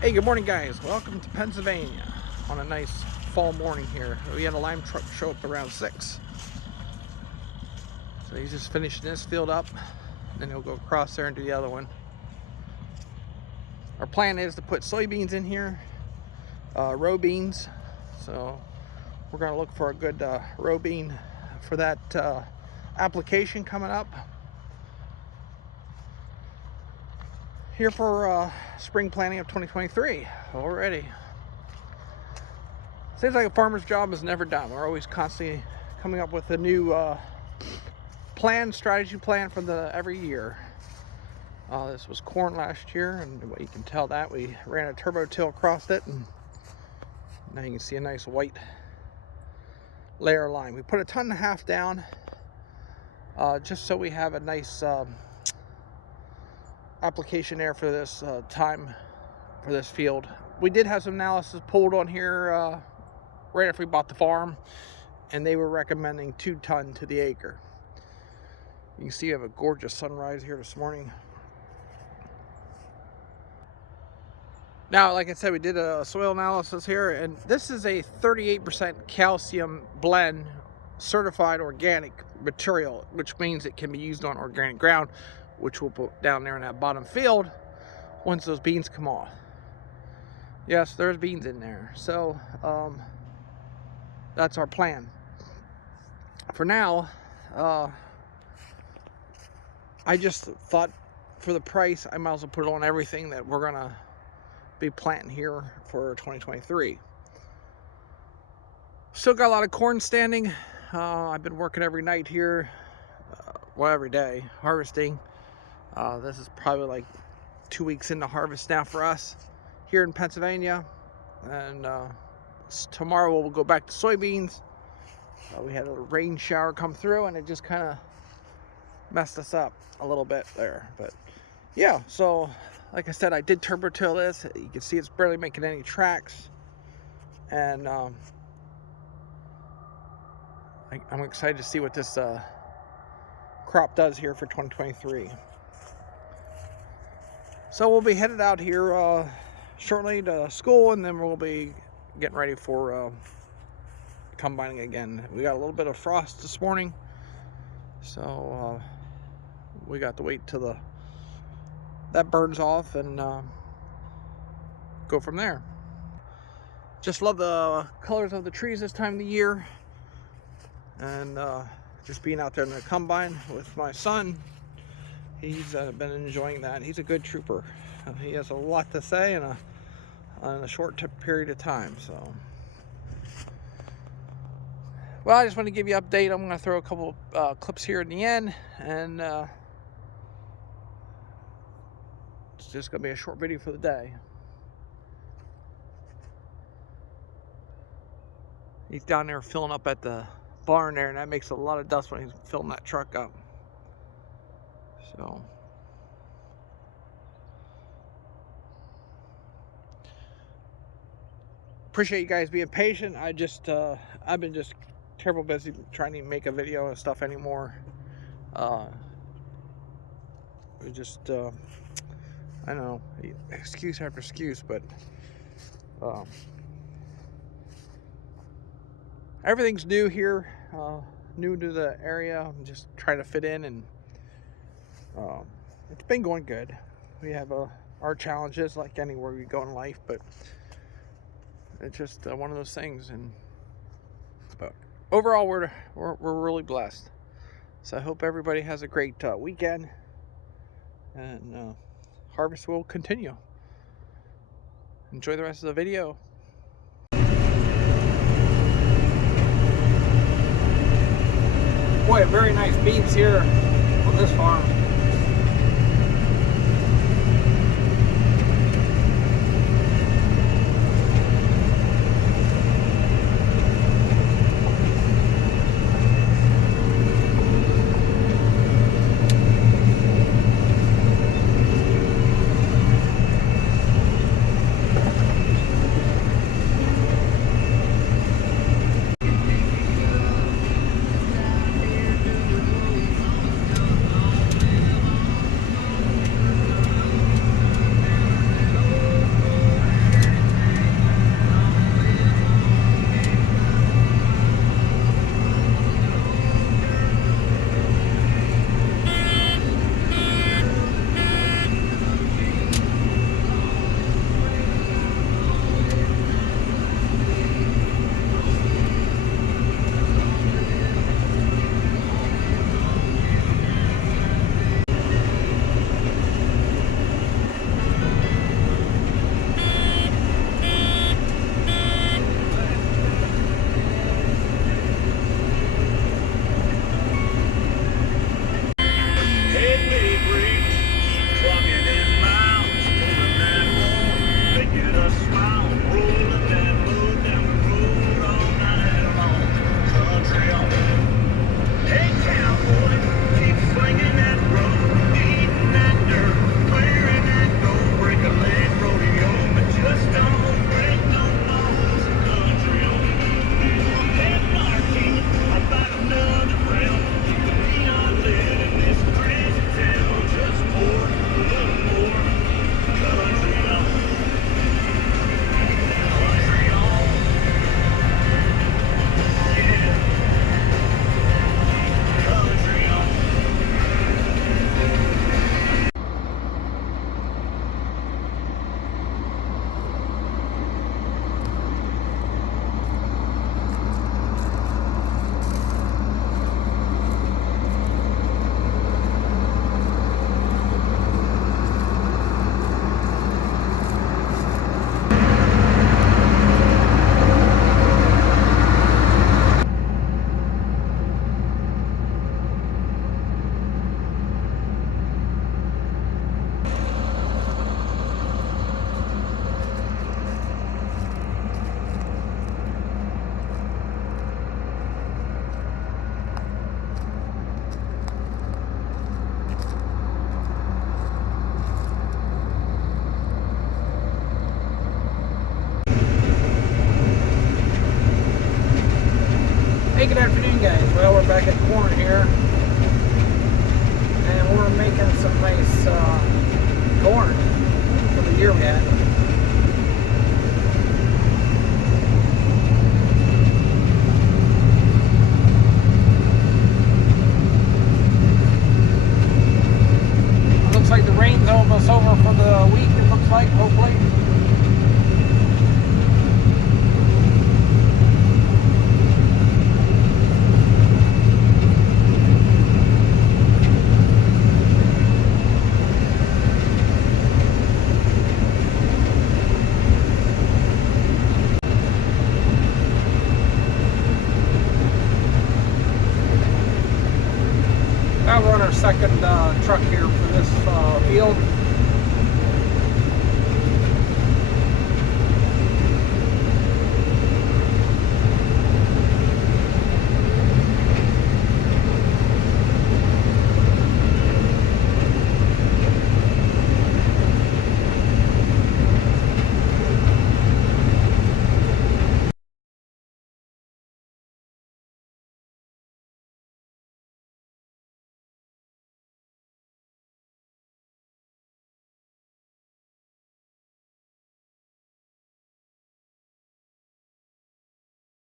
Hey, good morning, guys. Welcome to Pennsylvania on a nice fall morning here. We had a lime truck show up around 6. So he's just finishing this field up, then he'll go across there and do the other one. Our plan is to put soybeans in here, row beans. So we're going to look for a good row bean for that application coming up. Here for spring planting of 2023 already. Seems like a farmer's job is never done. We're always constantly coming up with a new strategy plan for every year. This was corn last year, and you can tell that we ran a turbo till across it, and now you can see a nice white layer of lime. We put 1.5 tons down just so we have a nice application there for this time for this field. We did have some analysis pulled on here right after we bought the farm, and they were recommending 2 tons to the acre. You can see we have a gorgeous sunrise here this morning. Now, like I said, we did a soil analysis here, and this is a 38% calcium blend, certified organic material, which means it can be used on organic ground, which we'll put down there in that bottom field once those beans come off. Yes, there's beans in there. So that's our plan. For now, I just thought for the price, I might as well put it on everything that we're gonna be planting here for 2023. Still got a lot of corn standing. I've been working every night here, well, every day, harvesting. This is probably like 2 weeks into harvest now for us here in Pennsylvania, and tomorrow we'll go back to soybeans. We had a rain shower come through, and it just kind of messed us up a little bit there. But yeah, so like I said, I did turbo till this. You can see it's barely making any tracks, and I'm excited to see what this crop does here for 2023. So we'll be headed out here shortly to school, and then we'll be getting ready for combining again. We got a little bit of frost this morning, so we got to wait till that burns off and go from there. Just love the colors of the trees this time of the year, and just being out there in the combine with my son. He's been enjoying that. He's a good trooper. He has a lot to say in a short period of time. So, well, I just want to give you an update. I'm going to throw a couple clips here in the end, and it's just going to be a short video for the day. He's down there filling up at the barn there, and that makes a lot of dust when he's filling that truck up. So appreciate you guys being patient. I've been just terrible busy trying to make a video and stuff anymore. I know, excuse after excuse, but everything's new here, new to the area. I'm just trying to fit in, and it's been going good. We have our challenges like anywhere we go in life, but it's just one of those things. But overall, we're really blessed. So I hope everybody has a great weekend, and harvest will continue. Enjoy the rest of the video. Boy, very nice beans here on this farm. Hey, good afternoon, guys. Well, we're back at corn here, and we're making some nice corn for the year we had. It looks like the rain's almost over for the week, it looks like, hopefully. Now we're on our second truck here for this field.